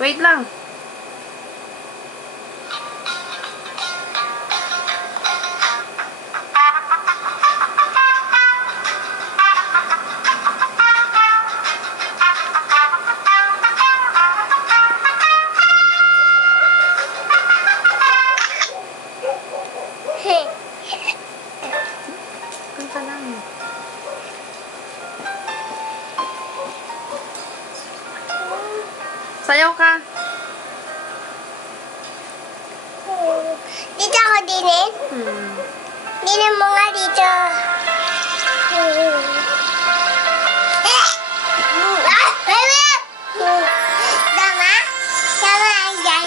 Wait lang. Punta lang. Sayaw ka. Dito ako dinin. Dinin mo nga dito. Tama? Tama dyan.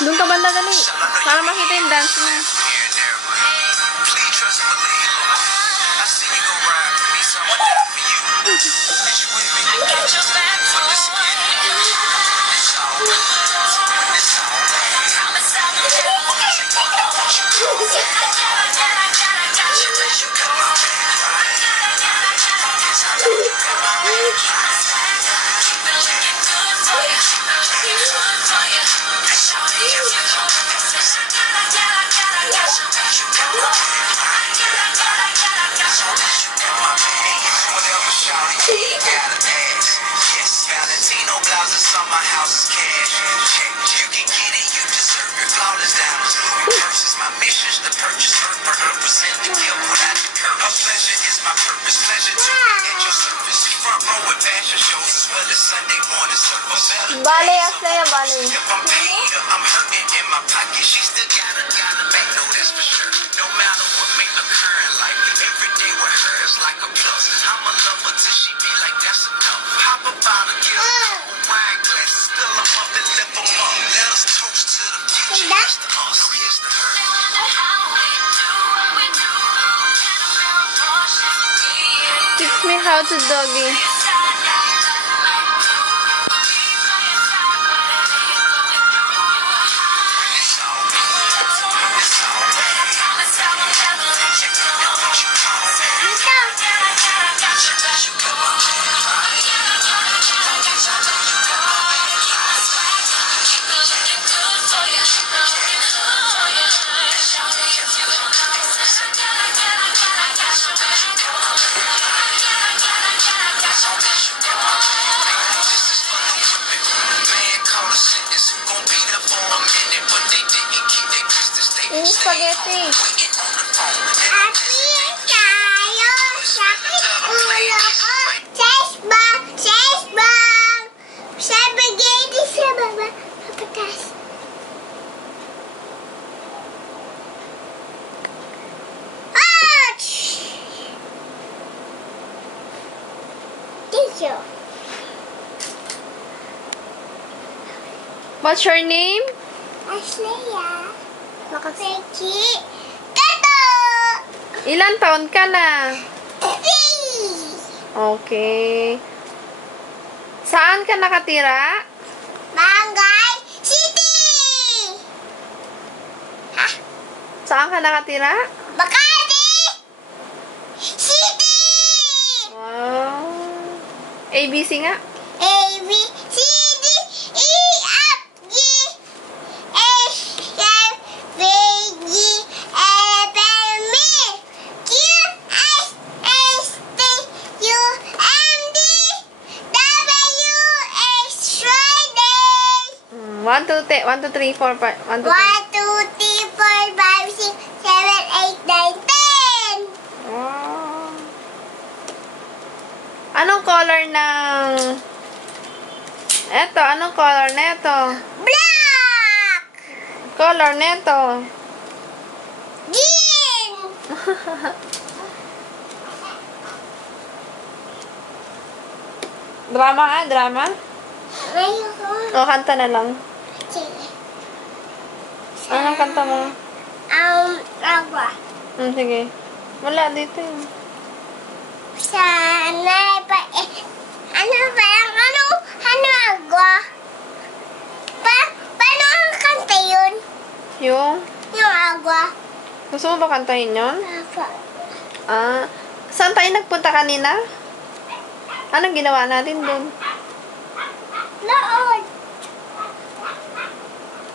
Doon ka banda dali. Para makita yung dance na. my house is cash. You can get it, you deserve it. Flawless diamonds, Louis purses. My mission's to purchase her for her percent to kill without the curse. Her pleasure is my purpose. Pleasure to be at your service. Front row with fashion shows as well as Sunday morning service. Bale, Aslaya, bale. If I'm paid or I'm hurting in my pocket, she still gotta make no, that's for sure. No matter what may occur in life, every day with her is like a plus. I'ma love her till she be like, that's enough. Pop a bottle, give her wine glasses, fill them up and lift them up. Let us toast to the future. Here's to us, so here's to her. Teach me how to doggy. Ini spaghetti. Api tayo sa ulo ko. Sesbang! Sesbang! Spaghetti sa baba. Kapatas. Ouch! Tissue. What's your name? Ashley. Lakas. Becky. Tato! Ilan taon ka na? Three. Okay. Saan ka nakatira? Barangay City! Ha? Saan ka nakatira? Makati City! Wow. ABC nga. A, B, C, D, E, F, G, H, I, J, K, L, M, N, Q, R, S, T, U, V, W, X, Y, Z. 1, 2, 3, 4, 5. 1, 2, 3. 1, 2, 3, 4, 5, 6, 7, 8, 9, 10. Wow. Anong color ng... Eto, anong color neto? Black! Color neto. Green! Drama nga, drama. Ayoko. O, kanta na lang. Sige. Anong kanta mo? Agua. Sige. Wala dito yun. Sana pa ano parang ano agua? Paano ang kanta yun? Yung? Yung agua. Gusto mo ba kantahin yun? Apa. Saan tayo nagpunta kanina? Anong ginawa natin doon? Noon.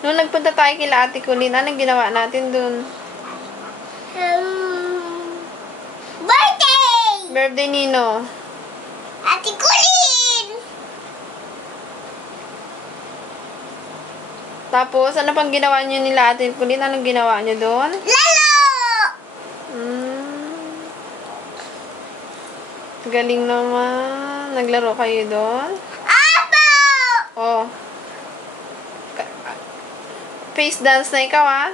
Nung nagpunta tayo kila Ate Colleen, anong ginawa natin doon? Birthday! Birthday nino. Ate Colleen! Tapos, ano pang ginawa niyo nila Ate Colleen? Anong ginawa niyo doon? Lalo! Galing naman. Naglaro kayo doon? Apo! Oh. Face dance na ikaw, ah.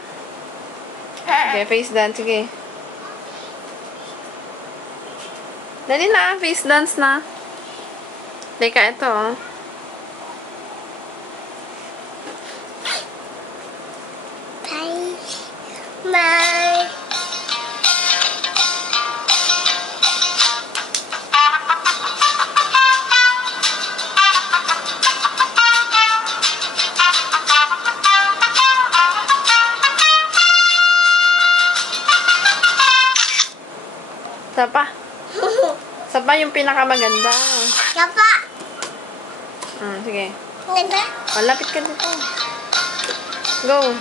Okay, face dance. Sige. Dali na, face dance na. Teka, ito, oh. My Sapa. Sapa yung pinakamaganda. Sapa. Sige. Ganda. Malapit ka dito. Go.